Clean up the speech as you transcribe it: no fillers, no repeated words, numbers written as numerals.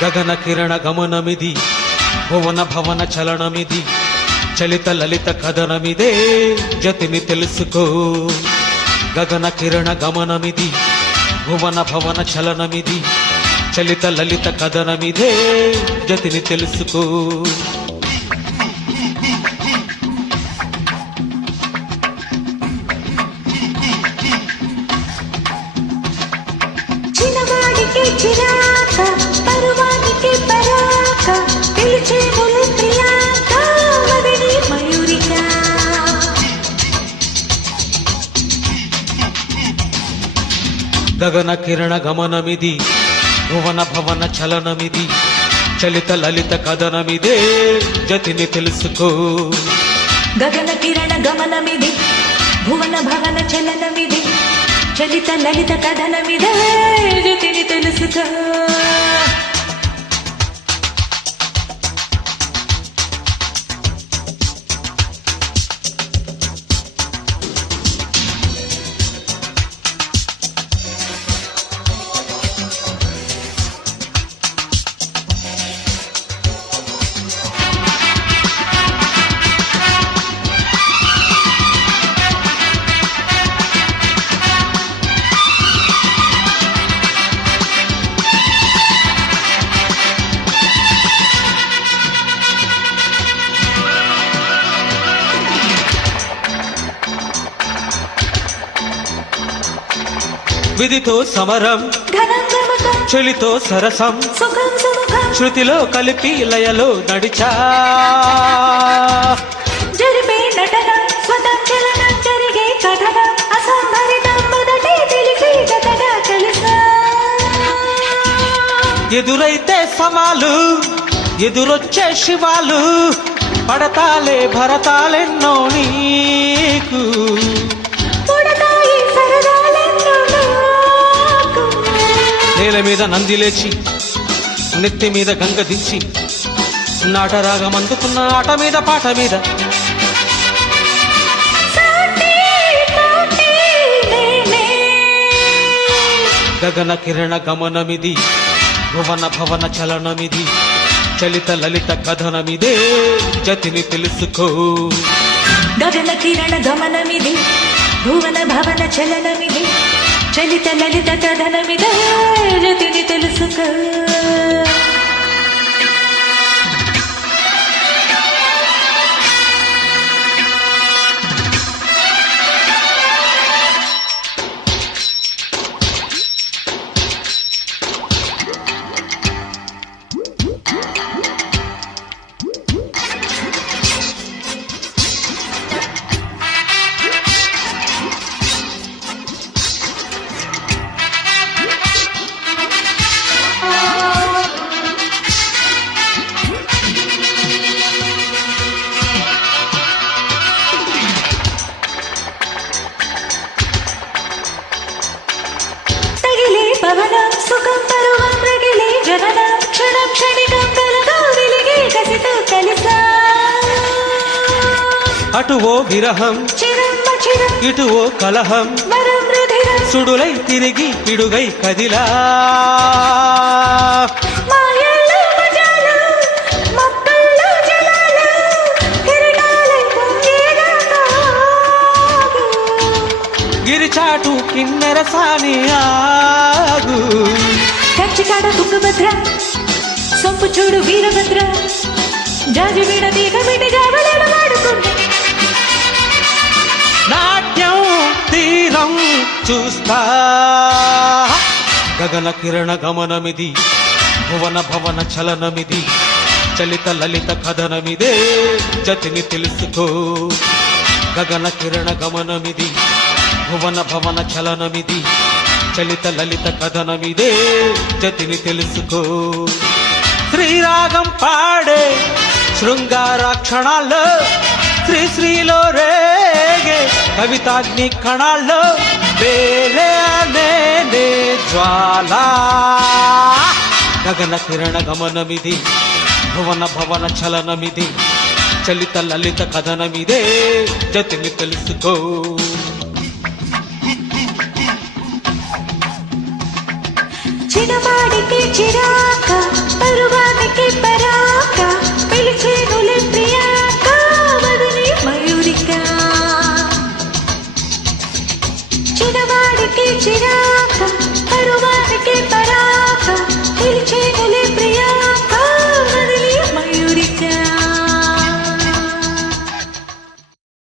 గగన కిరణ గమనమిది భువన భవన చలనమిది చలిత లలిత కథనమిదే జతిని తెలుసుకో గగన కిరణ గమనమిది భువన భవన చలనమిది చలిత లలిత కథనమిదే జతిని తెలుసుకో చిన్నవాడికి చిరాక పరువానికి పరాక పిలిచే ములు ప్రియాంక మదిని మయూరిక గగన కిరణ గమనమిది భువన భవన చలనమిది చలిత లలిత కథనమిదే జతిని తెలుసుకో గగన కిరణ గమనమిది భువన భవన చలనమిది చలిత లలిత కథనమిదే జతిని తెలుసుకో విధితో సమరం ఘనం గమకం చలితో సరసం సుఖం సుముఖం శృతిలో కలిపి లయలో నడిచా జరిపే నటన స్వతం చలనం జరిగే కథనం అసంభరితం మొదటే తెలిసి గతగా తెలుసా ఎదురైతే సవాలు ఎదురొచ్చే శివాలు పడతాలే భరతాలెన్నో నీకు పుడతాయి సరదాలెన్నో నాకు. నేల మీద నంది లేచి నెత్తి మీద గంగ దించి నాటరాగం అందుకున్న ఆట మీద పాట మీద సాటి పోటీ నేనే. గగన కిరణ గమనమిది భువన భవన చలనమిది చలిత లలిత కథనమిదే జతిని తెలుసుకో గగన కిరణ గమనమిది భువన భవన చలనమిది చలిత లలిత కథనమిదే జతిని తెలుసుకో తగిలే పవనం సుఖం పరువం రగిలే జననం క్షణం క్షణికం కలగా వెలిగే కసితో కలిసా అటు ఓ విరహం చిరం చిరం ఇటు ఓ కలహం వరం రుధిరం సుడులై తిరిగి పిడుగై కదిలా మాయల్లో మజాలు మబ్బల్లో జలాలు కిరణాలై పొంగేదాకా గిరిచాటు కిన్నెర సాని ఆగు కంచికాడ తుంగభద్ర సొంపు చూడు వీరభద్ర జాజి వీణ తీగ విడి జావలను వాడుకుంది నాట్యం తీరం చూస్తా గగన కిరణ గమనమిది భువన భవన చలనమిది చలిత లలిత కథనమిదే జతిని తెలుసుకో గగన కిరణ గమనమిది భువన భవన చలనమిది చలిత లలిత కథనమిదే జతిని తెలుసుకో శ్రీరాగం పాడే శృంగార క్షణాల్లో శ్రీశ్రీలో రేగే కవితాగ్ని కణాల్లో వేలే అనే జ్వాల గగన కిరణ గమనమిది భువన భవన చలనమిది చలిత లలిత కథనమిదే జతిని తెలుసుకో చిన్నవాడి చిరాక పరువానికి పరాక